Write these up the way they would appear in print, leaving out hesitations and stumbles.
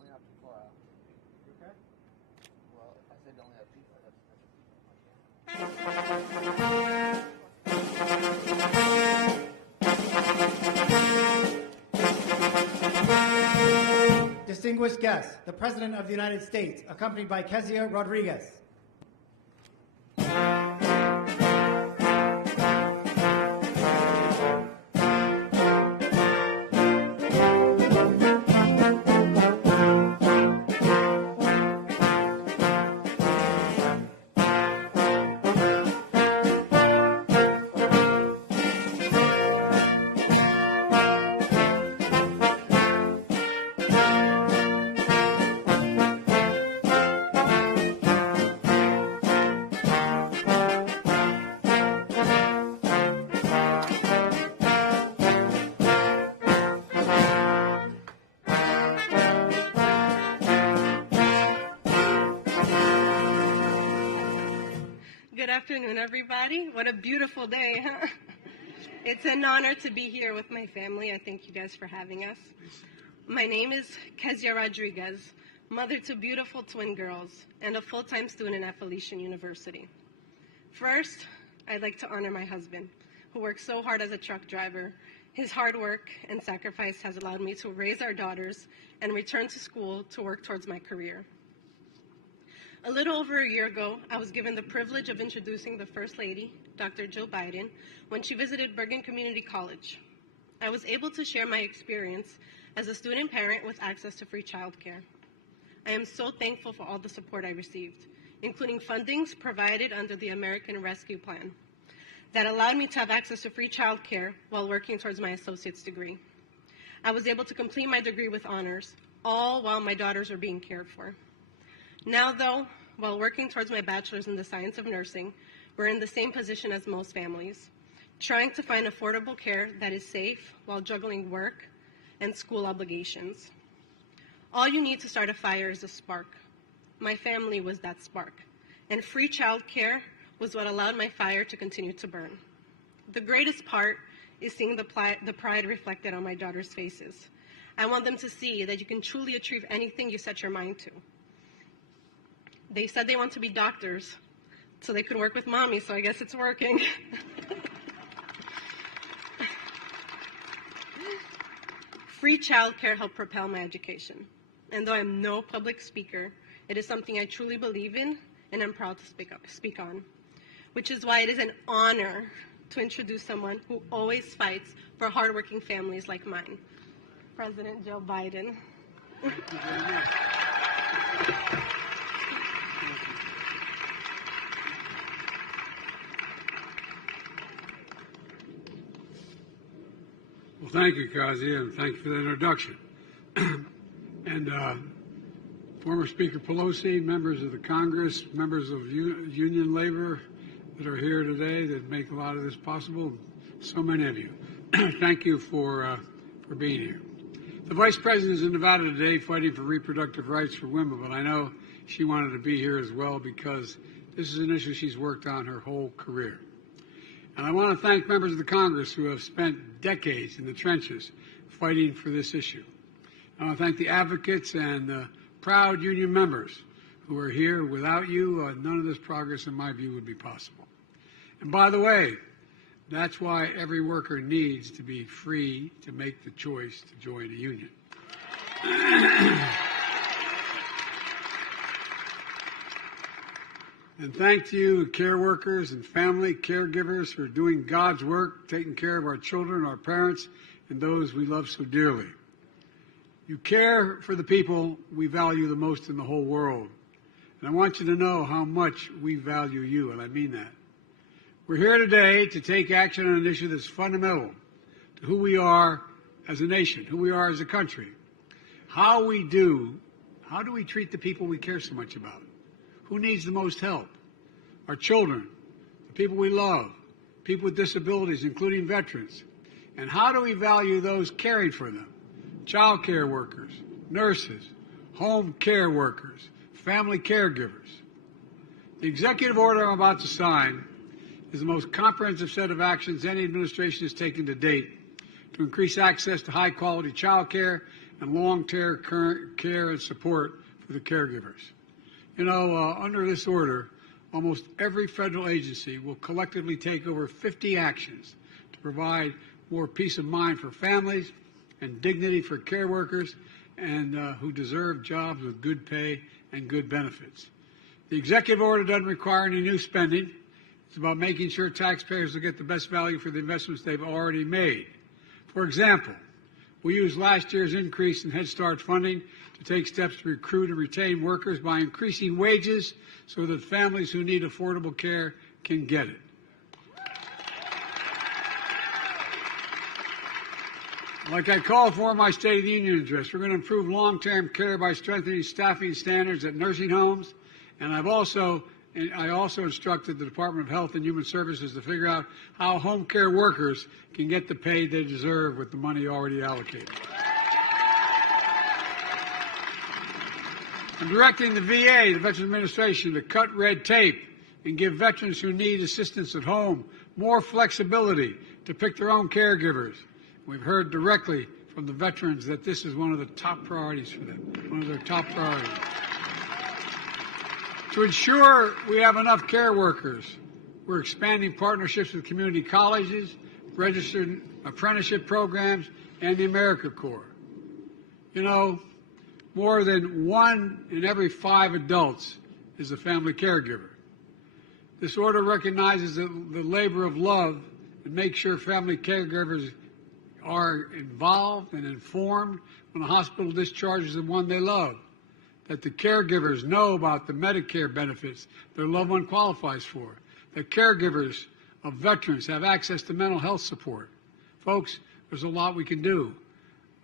only have too far out. You okay? Well, if I said you only have too far, that's Distinguished guests, the President of the United States, accompanied by Kezia Rodriguez. Good afternoon, everybody. What a beautiful day, huh? It's an honor to be here with my family. I thank you guys for having us. My name is Kezia Rodriguez, mother to beautiful twin girls, and a full-time student at Felician University. First, I'd like to honor my husband, who works so hard as a truck driver. His hard work and sacrifice has allowed me to raise our daughters and return to school to work towards my career. A little over a year ago, I was given the privilege of introducing the First Lady, Dr. Jill Biden, when she visited Bergen Community College. I was able to share my experience as a student parent with access to free childcare. I am so thankful for all the support I received, including fundings provided under the American Rescue Plan that allowed me to have access to free childcare while working towards my associate's degree. I was able to complete my degree with honors, all while my daughters were being cared for. Now, though, while working towards my bachelor's in the science of nursing, we're in the same position as most families, trying to find affordable care that is safe while juggling work and school obligations. All you need to start a fire is a spark. My family was that spark, and free childcare was what allowed my fire to continue to burn. The greatest part is seeing the pride reflected on my daughters' faces. I want them to see that you can truly achieve anything you set your mind to. They said they want to be doctors so they could work with mommy, so I guess it's working. Free childcare helped propel my education. And though I'm no public speaker, it is something I truly believe in and I'm proud to speak on. Which is why it is an honor to introduce someone who always fights for hardworking families like mine, President Joe Biden. Thank you very much. Well, thank you, Kezia, and thank you for the introduction. And former Speaker Pelosi, members of the Congress, members of union labor that are here today that make a lot of this possible, so many of you. Thank you for being here. The Vice President is in Nevada today fighting for reproductive rights for women, but I know she wanted to be here as well because this is an issue she's worked on her whole career. And I want to thank members of the Congress who have spent decades in the trenches fighting for this issue. I want to thank the advocates and the proud union members who are here. Without you, none of this progress, in my view, would be possible. And by the way, that's why every worker needs to be free to make the choice to join a union. And thank to you, care workers and family caregivers, for doing God's work, taking care of our children, our parents, and those we love so dearly. You care for the people we value the most in the whole world. And I want you to know how much we value you, and I mean that. We're here today to take action on an issue that's fundamental to who we are as a nation, who we are as a country. How do we treat the people we care so much about? Who needs the most help? Our children, the people we love, people with disabilities, including veterans. And how do we value those caring for them? Child care workers, nurses, home care workers, family caregivers. The executive order I'm about to sign is the most comprehensive set of actions any administration has taken to date to increase access to high-quality child care and long-term care and support for the caregivers. You know, under this order, almost every federal agency will collectively take over 50 actions to provide more peace of mind for families and dignity for care workers and who deserve jobs with good pay and good benefits. The executive order doesn't require any new spending. It's about making sure taxpayers will get the best value for the investments they've already made. For example, we used last year's increase in Head Start funding to take steps to recruit and retain workers by increasing wages so that families who need affordable care can get it. Like I called for in my State of the Union address, we're going to improve long-term care by strengthening staffing standards at nursing homes, and I also instructed the Department of Health and Human Services to figure out how home care workers can get the pay they deserve with the money already allocated. I'm directing the VA, the Veterans Administration, to cut red tape and give veterans who need assistance at home more flexibility to pick their own caregivers. We've heard directly from the veterans that this is one of the top priorities for them, one of their top priorities. To ensure we have enough care workers, we're expanding partnerships with community colleges, registered apprenticeship programs, and the AmeriCorps. You know, more than 1 in every 5 adults is a family caregiver. This order recognizes the labor of love and makes sure family caregivers are involved and informed when a hospital discharges the one they love, that the caregivers know about the Medicare benefits their loved one qualifies for, that caregivers of veterans have access to mental health support. Folks, there's a lot we can do.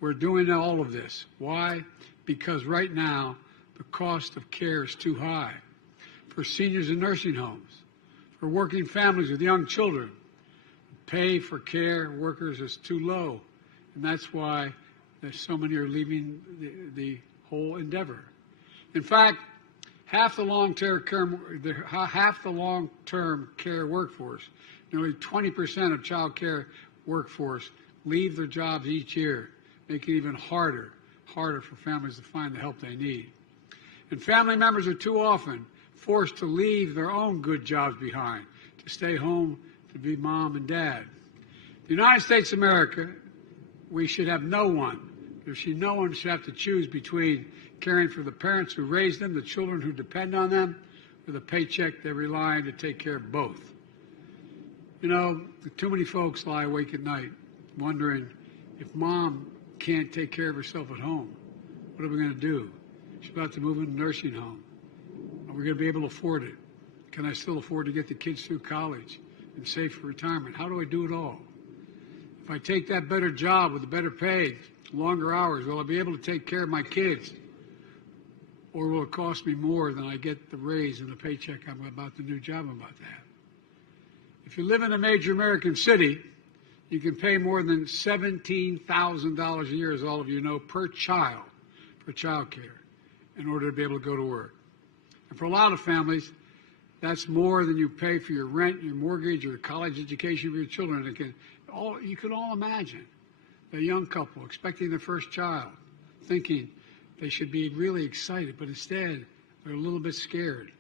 We're doing all of this. Why? Because right now the cost of care is too high. For seniors in nursing homes, for working families with young children, pay for care workers is too low, and that's why there's so many are leaving the whole endeavor. In fact, half the long-term care workforce, nearly 20% of child care workforce, leave their jobs each year, making it even harder for families to find the help they need. And family members are too often forced to leave their own good jobs behind to stay home to be mom and dad. The United States of America, we should have no one should have to choose between caring for the parents who raised them, the children who depend on them, or the paycheck they rely on to take care of both. You know, too many folks lie awake at night wondering if mom can't take care of herself at home, what are we going to do? She's about to move into a nursing home. Are we going to be able to afford it? Can I still afford to get the kids through college and save for retirement? How do I do it all? If I take that better job with the better pay, longer hours, will I be able to take care of my kids? Or will it cost me more than I get the raise and the paycheck I'm about the new job I'm about to have? If you live in a major American city, you can pay more than $17,000 a year, as all of you know, per child for child care in order to be able to go to work. And for a lot of families, that's more than you pay for your rent, your mortgage, or the college education of your children. You can all imagine a young couple expecting their first child, thinking they should be really excited, but instead they're a little bit scared.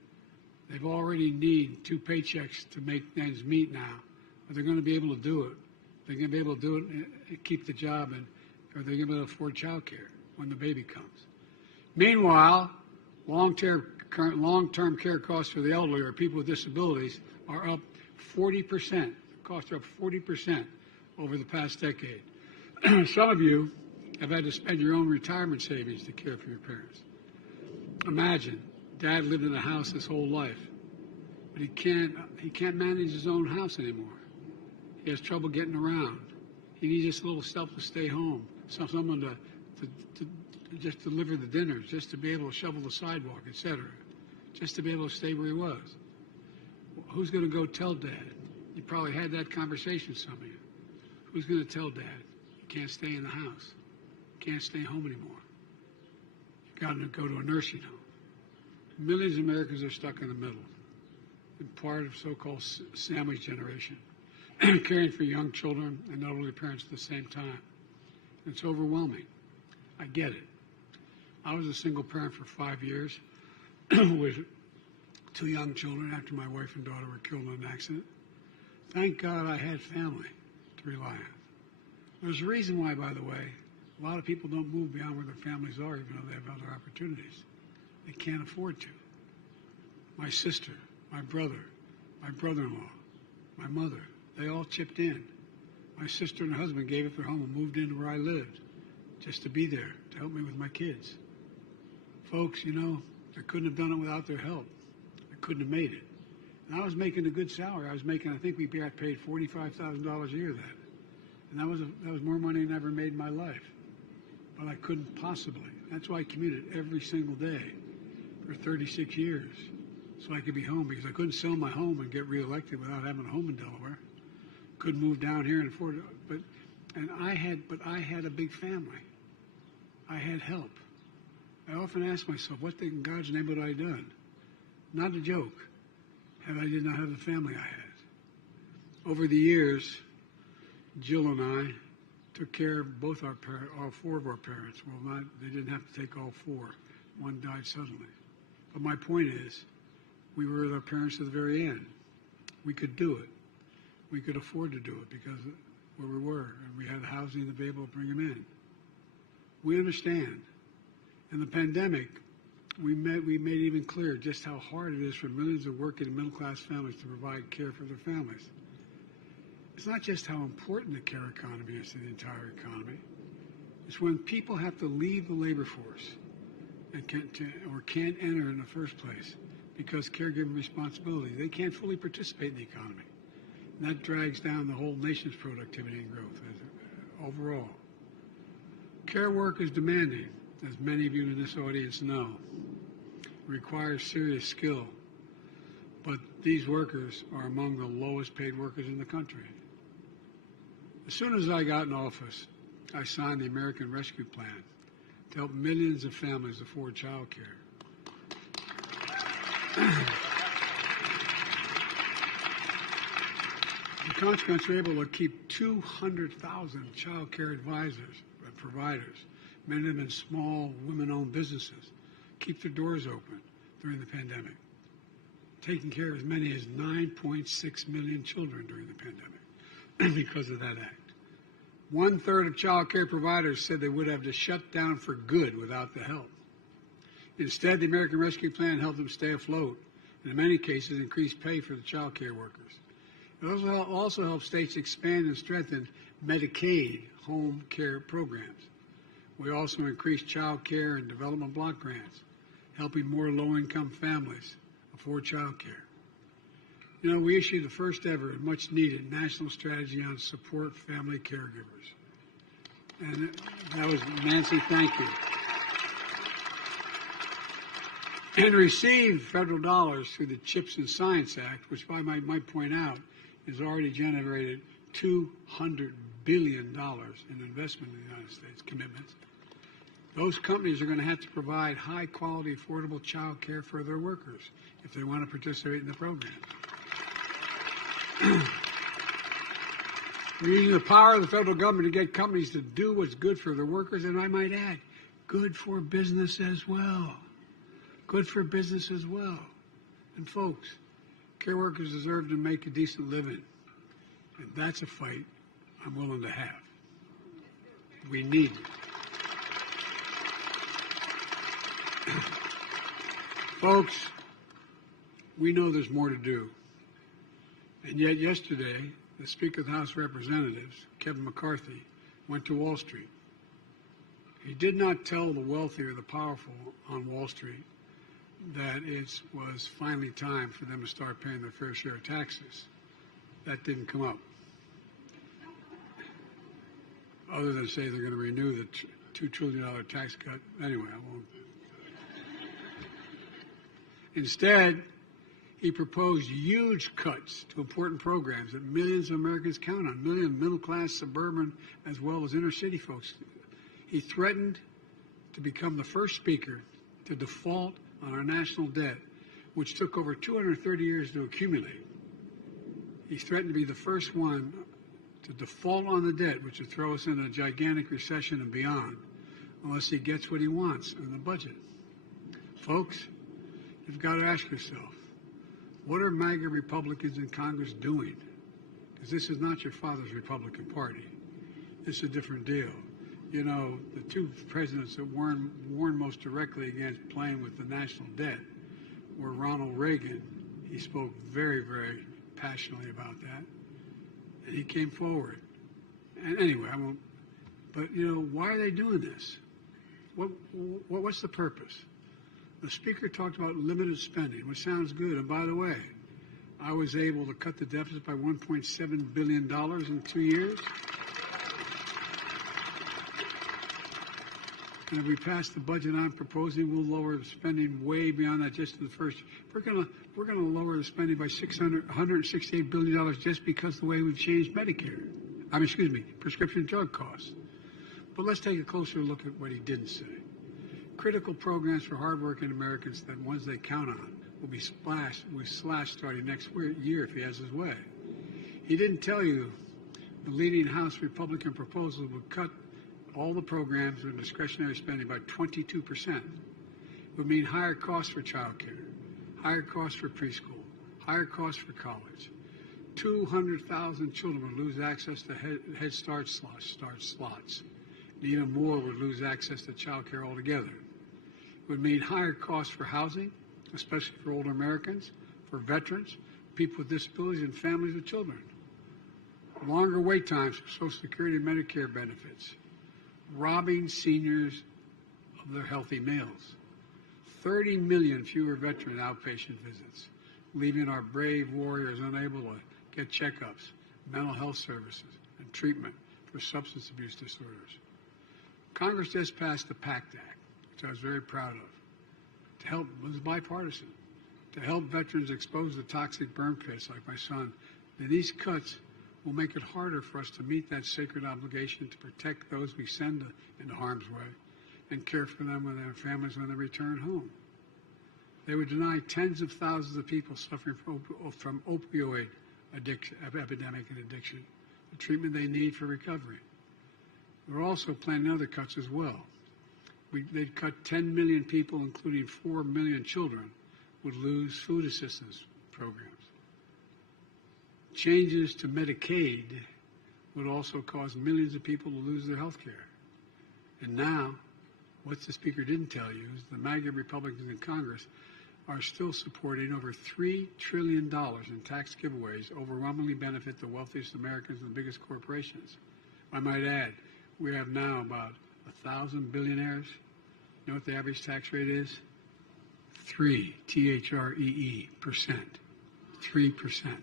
They've already need 2 paychecks to make ends meet now, but they're going to be able to do it. They're going to be able to do it and keep the job, or they're going to be able to afford child care when the baby comes. Meanwhile, long-term care costs for the elderly or people with disabilities are up 40%. The costs are up 40% over the past decade. Some of you have had to spend your own retirement savings to care for your parents. Imagine, Dad lived in a house his whole life, but he can't manage his own house anymore. He has trouble getting around. He needs just a little help to stay home, someone to just deliver the dinners, just to be able to shovel the sidewalk, etc., just to be able to stay where he was. Who's going to go tell Dad? You probably had that conversation, some of you. Who's going to tell Dad? You can't stay in the house. You can't stay home anymore. You've got to go to a nursing home. Millions of Americans are stuck in the middle, and part of so-called sandwich generation, caring for young children and elderly parents at the same time. It's overwhelming. I get it. I was a single parent for 5 years with 2 young children after my wife and daughter were killed in an accident. Thank God I had family to rely on. There's a reason why, by the way, a lot of people don't move beyond where their families are, even though they have other opportunities. They can't afford to. My sister, my brother, my brother-in-law, my mother, they all chipped in. My sister and her husband gave up their home and moved into where I lived just to be there, to help me with my kids. Folks, you know, I couldn't have done it without their help. I couldn't have made it. And I was making a good salary. I was making, I think we got paid $45,000 a year then. And that was more money than I ever made in my life. But I couldn't possibly. That's why I commuted every single day for 36 years, so I could be home, because I couldn't sell my home and get reelected without having a home in Delaware. Couldn't move down here and afford it. But I had a big family. I had help. I often ask myself, what in God's name would I have done? Not a joke, had I did not have the family I had. Over the years, Jill and I took care of both all 4 of our parents. Well, they didn't have to take all 4. One died suddenly. But my point is, we were with our parents to the very end. We could do it. We could afford to do it because of where we were, and we had the housing to be able to bring them in. We understand. In the pandemic, we made even clear just how hard it is for millions of working and middle-class families to provide care for their families. It's not just how important the care economy is to the entire economy. It's when people have to leave the labor force and can't enter in the first place because caregiving responsibility. They can't fully participate in the economy. And that drags down the whole nation's productivity and growth overall. Care work is demanding, as many of you in this audience know. It requires serious skill, but these workers are among the lowest paid workers in the country. As soon as I got in office, I signed the American Rescue Plan to help millions of families afford child care. In consequence, we're able to keep 200,000 child care advisors and providers, many of them in small, women-owned businesses, keep their doors open during the pandemic, taking care of as many as 9.6 million children during the pandemic because of that act. 1/3 of child care providers said they would have to shut down for good without the help. Instead, the American Rescue Plan helped them stay afloat, and in many cases, increased pay for the child care workers. It also helps states expand and strengthen Medicaid home care programs. We also increased child care and development block grants, helping more low-income families afford child care. You know, we issued the first ever and much needed national strategy on support family caregivers. And that was, Nancy, thank you. And received federal dollars through the CHIPS and Science Act, which I might point out has already generated $200 billion in investment in the United States commitments. Those companies are going to have to provide high-quality, affordable child care for their workers if they want to participate in the program. We're using the power of the federal government to get companies to do what's good for their workers, and I might add, good for business as well. Good for business as well. And folks, care workers deserve to make a decent living, and that's a fight I'm willing to have. We need it. Folks, we know there's more to do. And yet yesterday, the Speaker of the House of Representatives, Kevin McCarthy, went to Wall Street. He did not tell the wealthy or the powerful on Wall Street that it was finally time for them to start paying their fair share of taxes. That didn't come up. Other than say they're going to renew the $2 trillion tax cut. Anyway, I won't. Instead, he proposed huge cuts to important programs that millions of Americans count on, millions of middle-class, suburban, as well as inner-city folks. He threatened to become the first speaker to default on our national debt, which took over 230 years to accumulate. He threatened to be the first one to default on the debt, which would throw us in a gigantic recession and beyond, unless he gets what he wants in the budget. Folks, you've got to ask yourself, what are MAGA Republicans in Congress doing? Because this is not your father's Republican Party. This is a different deal. You know, the two presidents that warned most directly against playing with the national debt were Ronald Reagan. He spoke very, very passionately about that. And he came forward. And anyway, I won't. But, you know, why are they doing this? What's the purpose? The Speaker talked about limited spending, which sounds good. And by the way, I was able to cut the deficit by $1.7 billion in 2 years. And if we pass the budget I'm proposing, we'll lower the spending way beyond that just in the first. We're gonna lower the spending by $168 billion just because of the way we've changed Medicare. Prescription drug costs. But let's take a closer look at what he didn't say. Critical programs for hardworking Americans, the ones they count on, will be slashed starting next year if he has his way. He didn't tell you the leading House Republican proposals would cut all the programs and discretionary spending by 22%. It would mean higher costs for child care, higher costs for preschool, higher costs for college. 200,000 children would lose access to Head Start slots. And even more would lose access to child care altogether. It would mean higher costs for housing, especially for older Americans, for veterans, people with disabilities, and families with children. Longer wait times for Social Security and Medicare benefits. Robbing seniors of their healthy meals. 30 million fewer veteran outpatient visits, leaving our brave warriors unable to get checkups, mental health services, and treatment for substance abuse disorders. Congress just passed the PACT Act, which I was very proud of, to help, it was bipartisan, to help veterans exposed to toxic burn pits like my son. And these cuts will make it harder for us to meet that sacred obligation to protect those we send into harm's way and care for them and their families when they return home. They would deny tens of thousands of people suffering from opioid epidemic and addiction the treatment they need for recovery. We're also planning other cuts as well. They'd cut 10 million people, including 4 million children, would lose food assistance programs. Changes to Medicaid would also cause millions of people to lose their health care. And now, what the Speaker didn't tell you is the MAGA Republicans in Congress are still supporting over $3 trillion in tax giveaways, overwhelmingly benefit the wealthiest Americans and the biggest corporations. I might add, we have now about 1,000 billionaires. You know what the average tax rate is? 3%. 3%.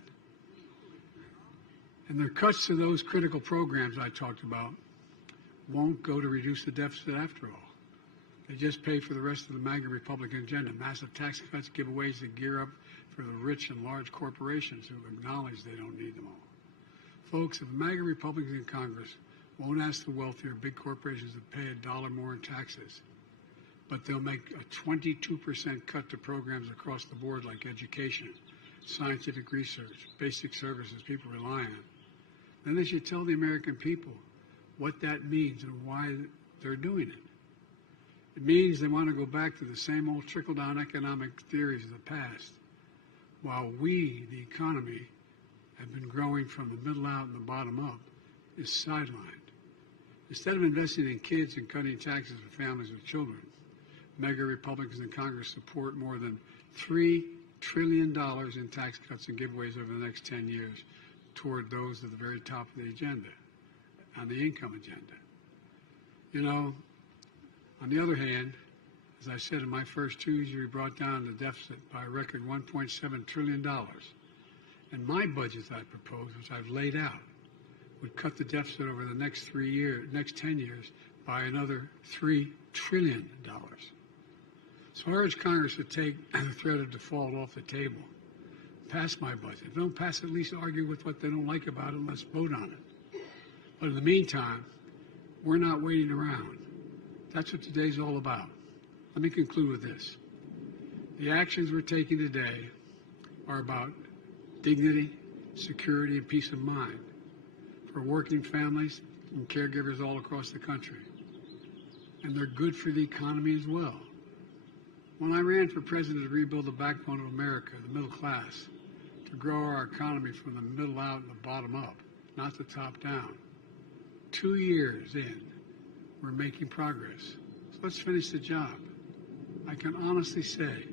And their cuts to those critical programs I talked about won't go to reduce the deficit after all. They just pay for the rest of the MAGA Republican agenda. Massive tax cuts, giveaways that gear up for the rich and large corporations who acknowledge they don't need them all. Folks, if MAGA Republicans in Congress won't ask the wealthier big corporations to pay $1 more in taxes, but they'll make a 22% cut to programs across the board like education, scientific research, basic services people rely on, then they should tell the American people what that means and why they're doing it. It means they want to go back to the same old trickle-down economic theories of the past, while we, the economy, have been growing from the middle out and the bottom up, is sidelined. Instead of investing in kids and cutting taxes for families with children, MAGA Republicans in Congress support more than $3 trillion in tax cuts and giveaways over the next 10 years toward those at the very top of the agenda, on the income agenda. You know, on the other hand, as I said in my first 2 years, we brought down the deficit by a record $1.7 trillion. And my budget that I proposed, which I've laid out, would cut the deficit over the next 10 years by another $3 trillion. So I urge Congress to take the threat of default off the table. Pass my budget. If they don't pass it, at least argue with what they don't like about it and let's vote on it. But in the meantime, we're not waiting around. That's what today's all about. Let me conclude with this. The actions we're taking today are about dignity, security, and peace of mind for working families and caregivers all across the country. and they're good for the economy as well. When I ran for president to rebuild the backbone of America, the middle class, to grow our economy from the middle out and the bottom up, not the top down, 2 years in, we're making progress. So let's finish the job. I can honestly say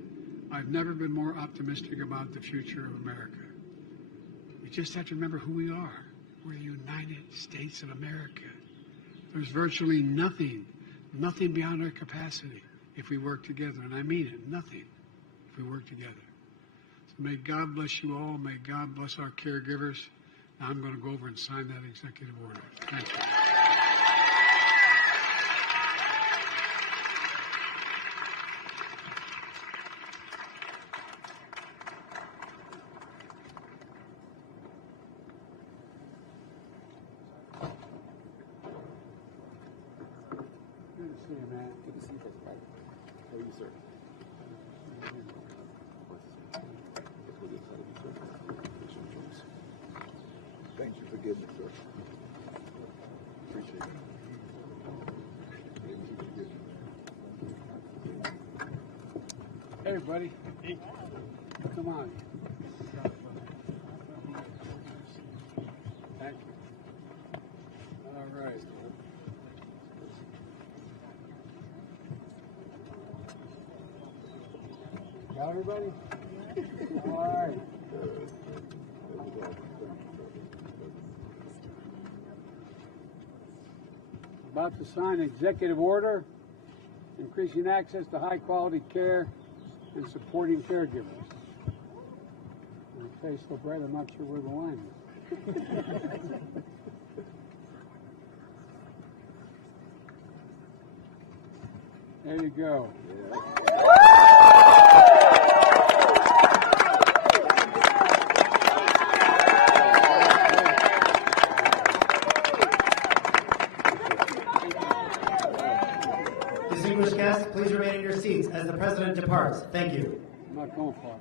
I've never been more optimistic about the future of America. We just have to remember who we are. We're the United States of America. There's virtually nothing beyond our capacity if we work together. And I mean it, nothing if we work together. So may God bless you all. May God bless our caregivers. Now I'm going to go over and sign that executive order. Thank you. Good to see you, man. Good to see you, President. How are you, sir? Thank you for giving it, sir. Appreciate it. Hey, buddy. Hey. Come on. Thank you. All right. Got everybody? All right. About to sign executive order increasing access to high quality care and supporting caregivers. My face so bright, I'm not sure where the line is. There you go. Distinguished guests, please remain in your seats as the President departs. Thank you. I'm not going far.